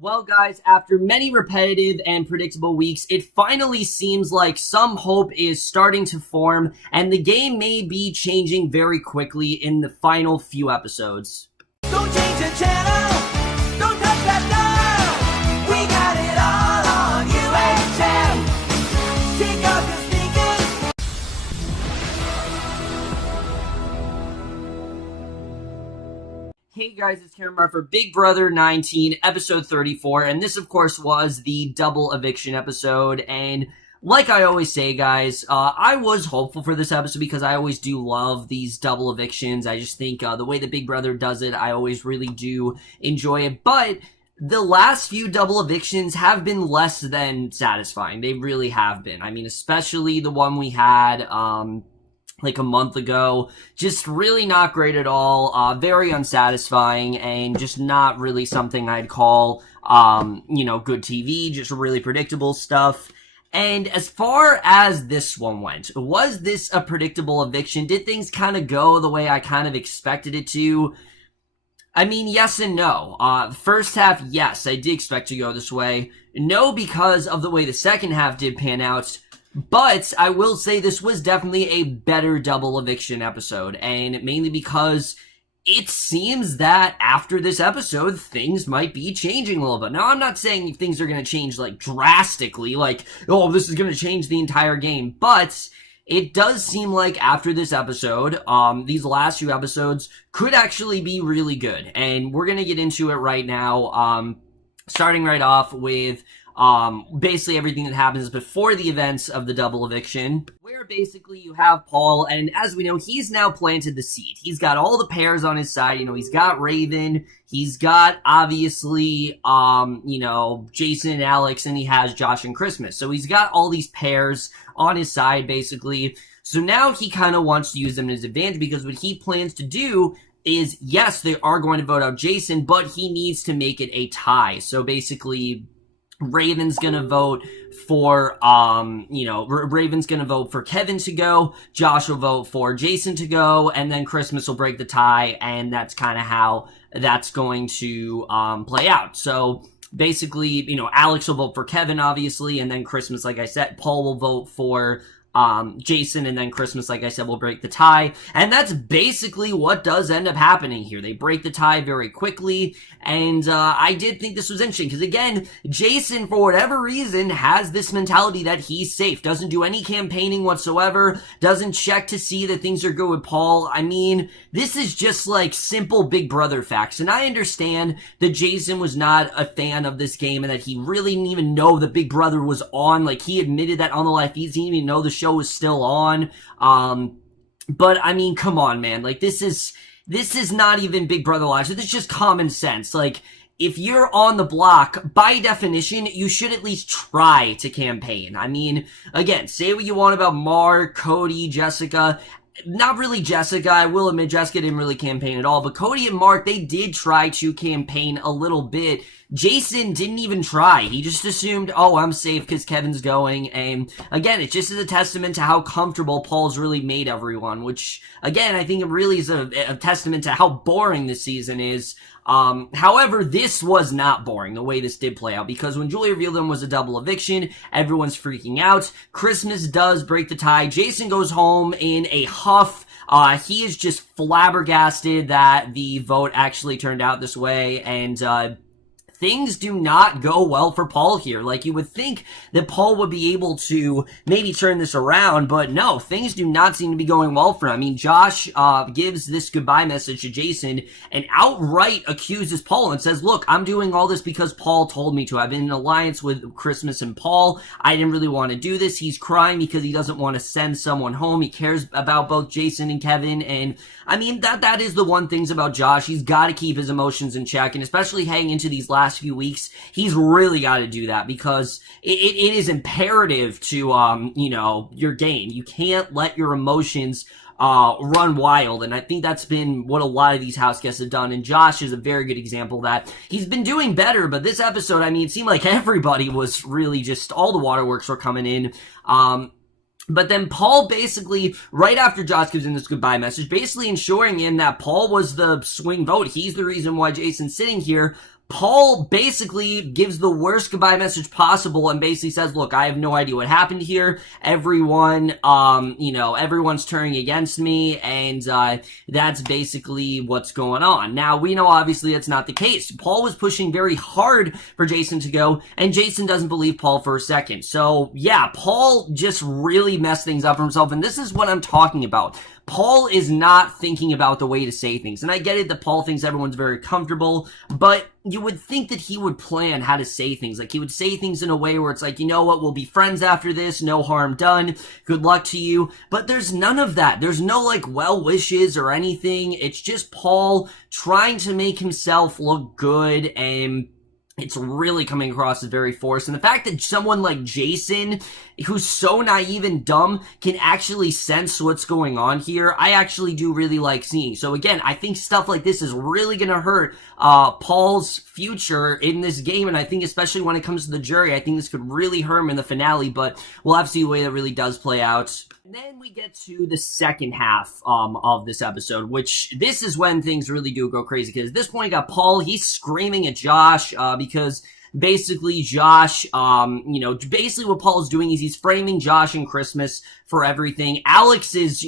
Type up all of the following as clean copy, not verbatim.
Well, guys, after many repetitive and predictable weeks, it finally seems like some hope is starting to form, and the game may be changing very quickly in the final few episodes. Don't change the channel, don't touch that dial. We got it all on UHM. Take off your Hey guys, it's Cameron for Big Brother 19, episode 34, and this of course was the double eviction episode, and like I always say guys, I was hopeful for this episode because I always do love these double evictions. I just think the way that Big Brother does it, I always really do enjoy it, but the last few double evictions have been less than satisfying. They really have been. I mean, especially the one we had, like a month ago, just really not great at all, very unsatisfying, and just not really something I'd call, good TV, just really predictable stuff. And as far as this one went, was this a predictable eviction? Did things kind of go the way I kind of expected it to? I mean, yes and no. First half, yes, I did expect to go this way. No, because of the way the second half did pan out. But I will say this was definitely a better double eviction episode, and mainly because it seems that after this episode, things might be changing a little bit. Now, I'm not saying things are going to change, like, drastically, like, oh, this is going to change the entire game, but it does seem like after this episode, these last few episodes could actually be really good, and we're going to get into it right now, starting right off with basically everything that happens before the events of the double eviction, where basically you have Paul, and as we know, he's now planted the seed. He's got all the pairs on his side. He's got Raven, he's got, obviously, Jason and Alex, and he has Josh and Christmas. So he's got all these pairs on his side, basically. So now he kind of wants to use them to his advantage, because what he plans to do is, yes, they are going to vote out Jason, but he needs to make it a tie. So basically, Raven's gonna vote for, Raven's gonna vote for Kevin to go, Josh will vote for Jason to go, and then Christmas will break the tie, and that's kind of how that's going to, play out. So, basically, Alex will vote for Kevin, obviously, and then Christmas, like I said, Paul will vote for, Jason, and then Christmas, like I said, will break the tie, and that's basically what does end up happening here. They break the tie very quickly, and I did think this was interesting, because again, Jason, for whatever reason, has this mentality that he's safe, doesn't do any campaigning whatsoever, doesn't check to see that things are good with Paul. I mean, this is just like simple Big Brother facts, and I understand that Jason was not a fan of this game, and that he really didn't even know that Big Brother was on. Like, he admitted that on the live feeds, he didn't even know the show was still on. But I mean, come on, man. Like, this is not even Big Brother logic. This is just common sense. Like, if you're on the block, by definition, you should at least try to campaign. I mean, again, say what you want about Mark, Cody, Jessica. Not really Jessica. I will admit Jessica didn't really campaign at all, but Cody and Mark, they did try to campaign a little bit. Jason didn't even try. He just assumed, oh, I'm safe because Kevin's going, and again, it just is a testament to how comfortable Paul's really made everyone, which, again, I think it really is a testament to how boring this season is. However, this was not boring, the way this did play out, because when Julie revealed them was a double eviction, everyone's freaking out. Christmas does break the tie. Jason goes home in a huff. He is just flabbergasted that the vote actually turned out this way, and, things do not go well for Paul here. Like, you would think that Paul would be able to maybe turn this around, but no, things do not seem to be going well for him. I mean, Josh gives this goodbye message to Jason and outright accuses Paul and says, look, I'm doing all this because Paul told me to. I've been in an alliance with Christmas and Paul. I didn't really want to do this. He's crying because he doesn't want to send someone home. He cares about both Jason and Kevin, and I mean, that is the one things about Josh. He's got to keep his emotions in check, and especially heading into these last few weeks, he's really got to do that, because it is imperative to, your game. You can't let your emotions run wild, and I think that's been what a lot of these house guests have done, and Josh is a very good example of that. He's been doing better, but this episode, I mean, it seemed like everybody was really just, all the waterworks were coming in. But then Paul basically, right after Josh gives him this goodbye message, basically ensuring him that Paul was the swing vote. He's the reason why Jason's sitting here. Paul basically gives the worst goodbye message possible and basically says, look, I have no idea what happened here. Everyone, everyone's turning against me, and that's basically what's going on. Now, we know obviously that's not the case. Paul was pushing very hard for Jason to go, and Jason doesn't believe Paul for a second. So, yeah, Paul just really messed things up for himself, and this is what I'm talking about. Paul is not thinking about the way to say things. And I get it that Paul thinks everyone's very comfortable, but you would think that he would plan how to say things. Like, he would say things in a way where it's like, you know what, we'll be friends after this, no harm done, good luck to you. But there's none of that. There's no, like, well wishes or anything. It's just Paul trying to make himself look good, and it's really coming across as very forced. And the fact that someone like Jason, who's so naive and dumb, can actually sense what's going on here, I actually do really like seeing. So again, I think stuff like this is really gonna hurt Paul's future in this game, and I think especially when it comes to the jury, I think this could really hurt him in the finale, but we'll have to see the way that really does play out. And then we get to the second half of this episode, which this is when things really do go crazy, because at this point you got Paul, he's screaming at Josh, because basically Josh, basically what Paul's doing is he's framing Josh and Christmas for everything. Alex is,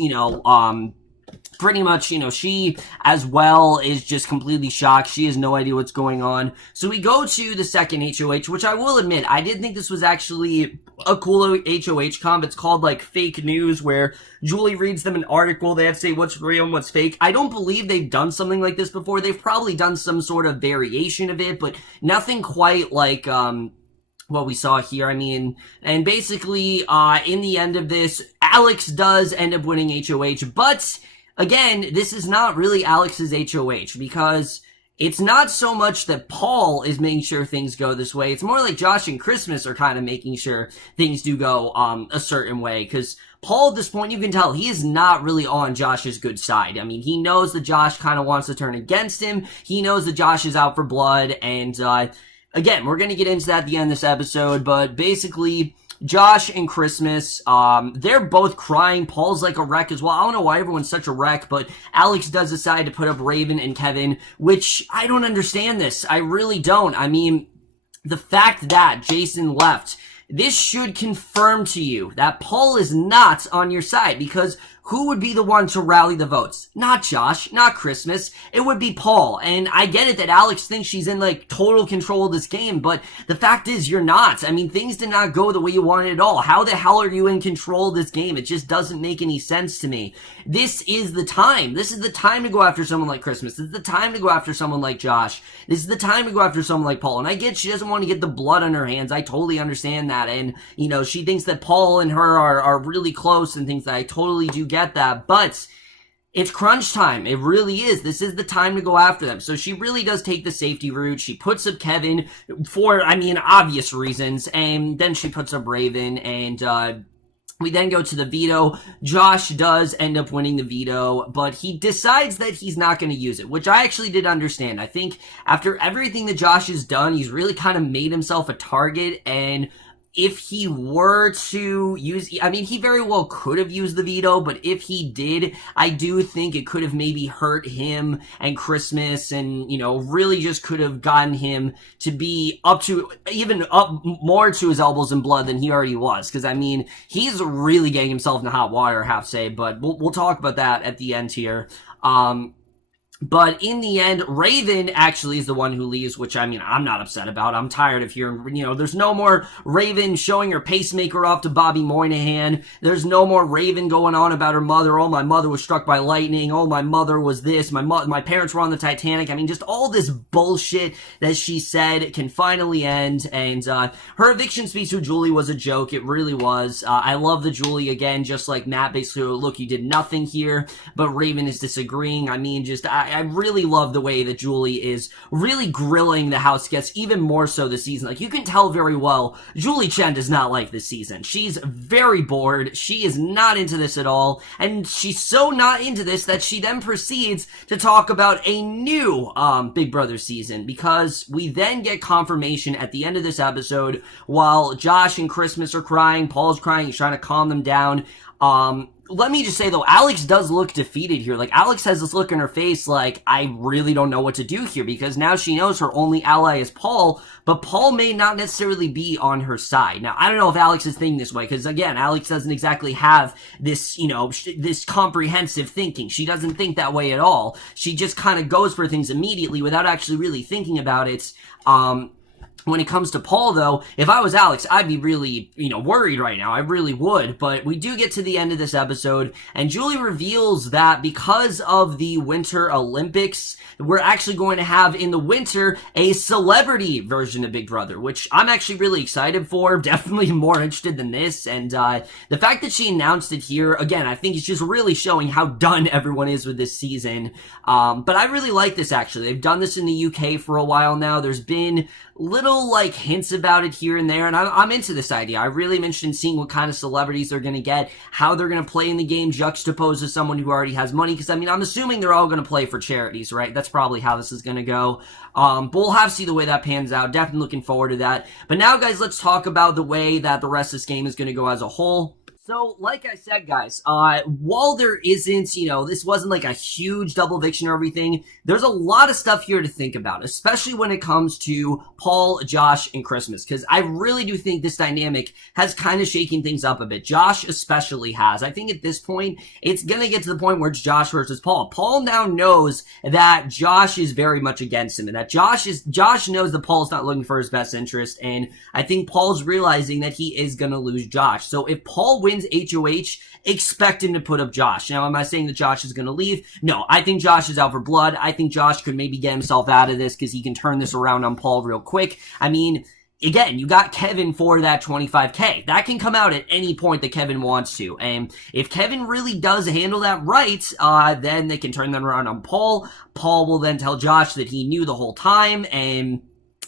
pretty much, she as well is just completely shocked. She has no idea what's going on. So we go to the second HOH, which I will admit, I did think this was actually a cool HOH comp. It's called, like, Fake News, where Julie reads them an article. They have to say what's real and what's fake. I don't believe they've done something like this before. They've probably done some sort of variation of it, but nothing quite like, what we saw here. I mean, and basically, in the end of this, Alex does end up winning HOH, but again, this is not really Alex's HOH, because it's not so much that Paul is making sure things go this way. It's more like Josh and Christmas are kind of making sure things do go a certain way, because Paul, at this point, you can tell he is not really on Josh's good side. I mean, he knows that Josh kind of wants to turn against him. He knows that Josh is out for blood, and again, we're going to get into that at the end of this episode, but basically, Josh and Christmas, they're both crying. Paul's like a wreck as well. I don't know why everyone's such a wreck, but Alex does decide to put up Raven and Kevin, which I don't understand this. I really don't. I mean, the fact that Jason left, this should confirm to you that Paul is not on your side, because who would be the one to rally the votes? Not Josh, not Christmas. It would be Paul. And I get it that Alex thinks she's in, like, total control of this game, but the fact is you're not. I mean, things did not go the way you wanted at all. How the hell are you in control of this game? It just doesn't make any sense to me. This is the time. This is the time to go after someone like Christmas. This is the time to go after someone like Josh. This is the time to go after someone like Paul. And I get she doesn't want to get the blood on her hands. I totally understand that. And, she thinks that Paul and her are really close and things that I totally do get that, but it's crunch time. It really is. This is the time to go after them. So she really does take the safety route. She puts up Kevin for, obvious reasons, and then she puts up Raven, and we then go to the veto. Josh does end up winning the veto, but he decides that he's not going to use it, which I actually did understand. I think after everything that Josh has done, he's really kind of made himself a target, and if he were to use, he very well could have used the veto, but if he did, I do think it could have maybe hurt him and Christmas, and, really just could have gotten him to be up more to his elbows in blood than he already was, because, he's really getting himself in the hot water, I have to say, but we'll talk about that at the end here. But in the end, Raven actually is the one who leaves, which, I'm not upset about. I'm tired of hearing, there's no more Raven showing her pacemaker off to Bobby Moynihan. There's no more Raven going on about her mother. Oh, my mother was struck by lightning. Oh, my mother was this. My parents were on the Titanic. Just all this bullshit that she said can finally end. And her eviction speech to Julie was a joke. It really was. I love the Julie again, just like Matt basically, look, you did nothing here, but Raven is disagreeing. I really love the way that Julie is really grilling the house guests, even more so this season. Like, you can tell very well, Julie Chen does not like this season. She's very bored. She is not into this at all. And she's so not into this that she then proceeds to talk about a new Big Brother season, because we then get confirmation at the end of this episode, while Josh and Christmas are crying, Paul's crying, he's trying to calm them down. let me just say though, Alex does look defeated here. Like, Alex has this look in her face like, I really don't know what to do here, because now she knows her only ally is Paul, but Paul may not necessarily be on her side. Now, I don't know if Alex is thinking this way, because again, Alex doesn't exactly have this, this comprehensive thinking. She doesn't think that way at all. She just kind of goes for things immediately without actually really thinking about it. When it comes to Paul, though, if I was Alex, I'd be really, worried right now. I really would. But we do get to the end of this episode, and Julie reveals that because of the Winter Olympics, we're actually going to have in the winter a celebrity version of Big Brother, which I'm actually really excited for. Definitely more interested than this. And the fact that she announced it here, again, I think it's just really showing how done everyone is with this season. But I really like this, actually. They've done this in the UK for a while now. There's been little hints about it here and there, and I'm into this idea. I really am interested in seeing what kind of celebrities they're going to get, how they're going to play in the game juxtaposed to someone who already has money, because I'm assuming they're all going to play for charities, right? That's probably how this is going to go. But we'll have to see the way that pans out. Definitely looking forward to that. But now, guys, let's talk about the way that the rest of this game is going to go as a whole. So, like I said, guys, while there isn't, this wasn't like a huge double eviction or everything, there's a lot of stuff here to think about, especially when it comes to Paul, Josh, and Christmas, because I really do think this dynamic has kind of shaken things up a bit. Josh especially has. I think at this point, it's going to get to the point where it's Josh versus Paul. Paul now knows that Josh is very much against him, and that Josh knows that Paul's not looking for his best interest, and I think Paul's realizing that he is going to lose Josh. So if Paul wins HOH, expect him to put up Josh. Now, am I saying that Josh is going to leave? No, I think Josh is out for blood. I think Josh could maybe get himself out of this because he can turn this around on Paul real quick. Again, you got Kevin for that 25K. That can come out at any point that Kevin wants to. And if Kevin really does handle that right, then they can turn that around on Paul. Paul will then tell Josh that he knew the whole time, and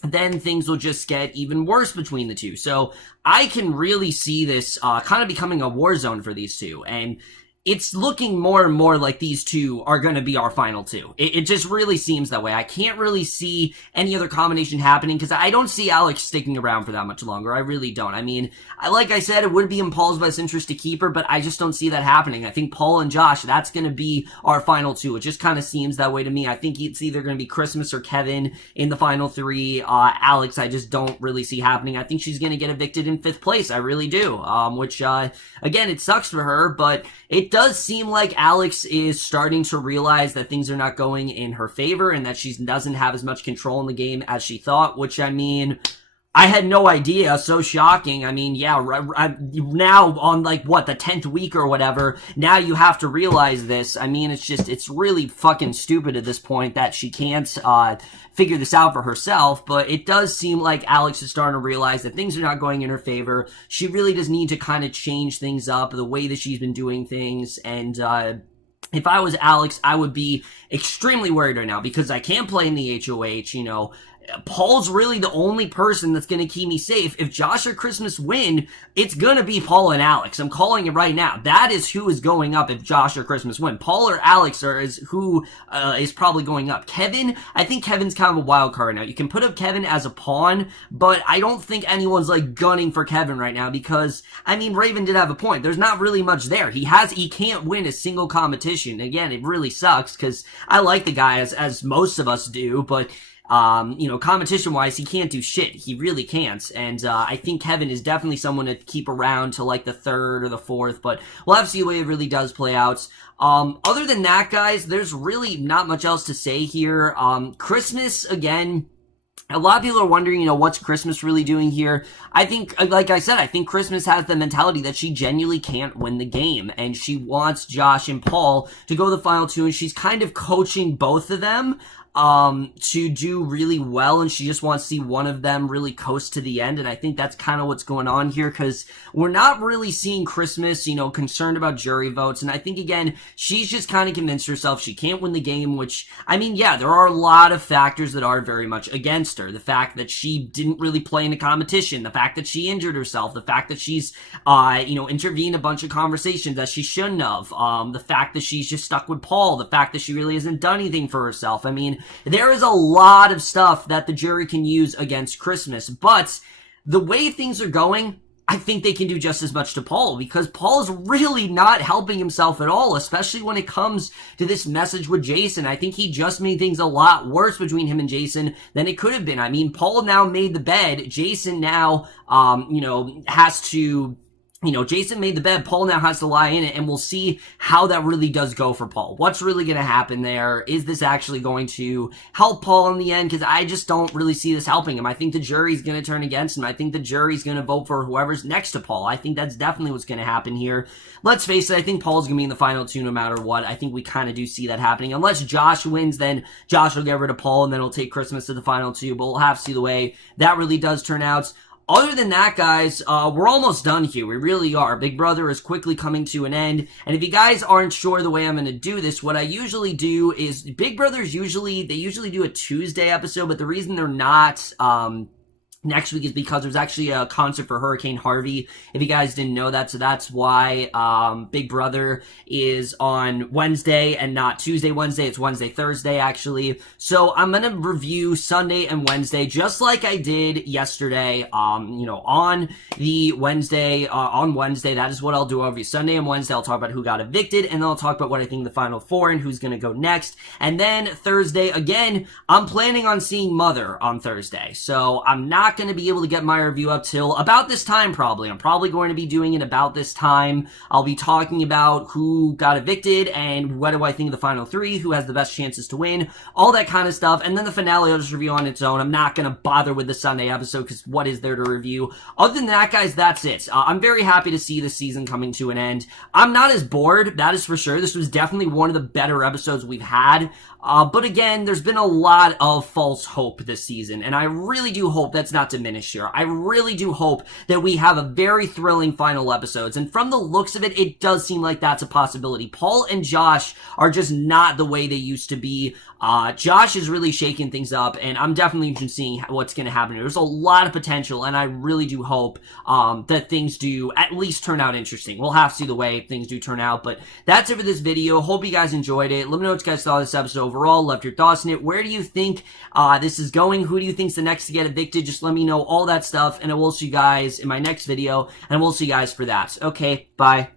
then things will just get even worse between the two. So I can really see this kind of becoming a war zone for these two. And it's looking more and more like these two are going to be our final two. It just really seems that way. I can't really see any other combination happening because I don't see Alex sticking around for that much longer. I really don't. Like I said, it would be in Paul's best interest to keep her, but I just don't see that happening. I think Paul and Josh, that's going to be our final two. It just kind of seems that way to me. I think it's either going to be Christmas or Kevin in the final three. Alex, I just don't really see happening. I think she's going to get evicted in 5th place. I really do. Which, again, it sucks for her, but it does seem like Alex is starting to realize that things are not going in her favor and that she doesn't have as much control in the game as she thought, which, I had no idea. So shocking. Now on the 10th week or whatever, now you have to realize this. It's really fucking stupid at this point that she can't, figure this out for herself, but it does seem like Alex is starting to realize that things are not going in her favor. She really does need to kind of change things up, the way that she's been doing things, and, if I was Alex, I would be extremely worried right now because I can't play in the HOH, Paul's really the only person that's going to keep me safe. If Josh or Christmas win, it's going to be Paul and Alex. I'm calling it right now. That is who is going up if Josh or Christmas win. Paul or Alex is who is probably going up. Kevin, I think Kevin's kind of a wild card now. You can put up Kevin as a pawn, but I don't think anyone's gunning for Kevin right now because, Raven did have a point. There's not really much there. He can't win a single competition. Again, it really sucks because I like the guy as most of us do, but competition-wise, he can't do shit. He really can't. And I think Kevin is definitely someone to keep around to the 3rd or the 4th, but we'll have to see the way it really does play out. Other than that, guys, there's really not much else to say here. Christmas, again, a lot of people are wondering, what's Christmas really doing here? I think, like I said, I think Christmas has the mentality that she genuinely can't win the game, and she wants Josh and Paul to go to the final two, and she's kind of coaching both of them to do really well, and she just wants to see one of them really coast to the end, and I think that's kind of what's going on here, because we're not really seeing Christmas, concerned about jury votes, and I think, again, she's just kind of convinced herself she can't win the game, which, yeah, there are a lot of factors that are very much against her. The fact that she didn't really play in a competition, the fact that she injured herself, the fact that she's, intervened a bunch of conversations that she shouldn't have, the fact that she's just stuck with Paul, the fact that she really hasn't done anything for herself. There is a lot of stuff that the jury can use against Christmas, but the way things are going, I think they can do just as much to Paul, because Paul's really not helping himself at all, especially when it comes to this message with Jason. I think he just made things a lot worse between him and Jason than it could have been. I mean, Paul now made the bed. Jason now, has to... Jason made the bed, Paul now has to lie in it, and we'll see how that really does go for Paul. What's really going to happen there? Is this actually going to help Paul in the end? Because I just don't really see this helping him. I think the jury's going to turn against him. I think the jury's going to vote for whoever's next to Paul. I think that's definitely what's going to happen here. Let's face it, I think Paul's going to be in the final two no matter what. I think we kind of do see that happening. Unless Josh wins, then Josh will get rid of Paul, and then he'll take Christmas to the final two, but we'll have to see the way that really does turn out. Other than that, guys, we're almost done here. We really are. Big Brother is quickly coming to an end. And if you guys aren't sure the way I'm going to do this, what I usually do is Big Brother's usually do a Tuesday episode, but the reason they're not, next week is because there's actually a concert for Hurricane Harvey, if you guys didn't know that. So that's why Big Brother is on Wednesday and not Tuesday, Wednesday. It's Wednesday, Thursday, actually. So I'm going to review Sunday and Wednesday just like I did yesterday. On the Wednesday, on Wednesday, that is what I'll do over Sunday and Wednesday. I'll talk about who got evicted, and then I'll talk about what I think the final four and who's going to go next. And then Thursday, again, I'm planning on seeing Mother on Thursday. So I'm not going to be able to get my review up till about this time, probably. I'm probably going to be doing it about this time. I'll be talking about who got evicted and what do I think of the final three, who has the best chances to win, all that kind of stuff. And then the finale I'll just review on its own. I'm not going to bother with the Sunday episode because what is there to review? Other than that, guys, that's it. I'm very happy to see this season coming to an end. I'm not as bored, that is for sure. This was definitely one of the better episodes we've had. But again, there's been a lot of false hope this season, and I really do hope that's not diminished here. I really do hope that we have a very thrilling final episodes, and from the looks of it, it does seem like that's a possibility. Paul and Josh are just not the way they used to be. Josh is really shaking things up, and I'm definitely interested in seeing what's going to happen here. There's a lot of potential, and I really do hope that things do at least turn out interesting. We'll have to see the way things do turn out, but that's it for this video. Hope you guys enjoyed it. Let me know what you guys thought of this episode overall. Left your thoughts in it. Where do you think this is going? Who do you think's the next to get evicted? Just let me know all that stuff, and I will see you guys in my next video, and we'll see you guys for that. Okay, bye.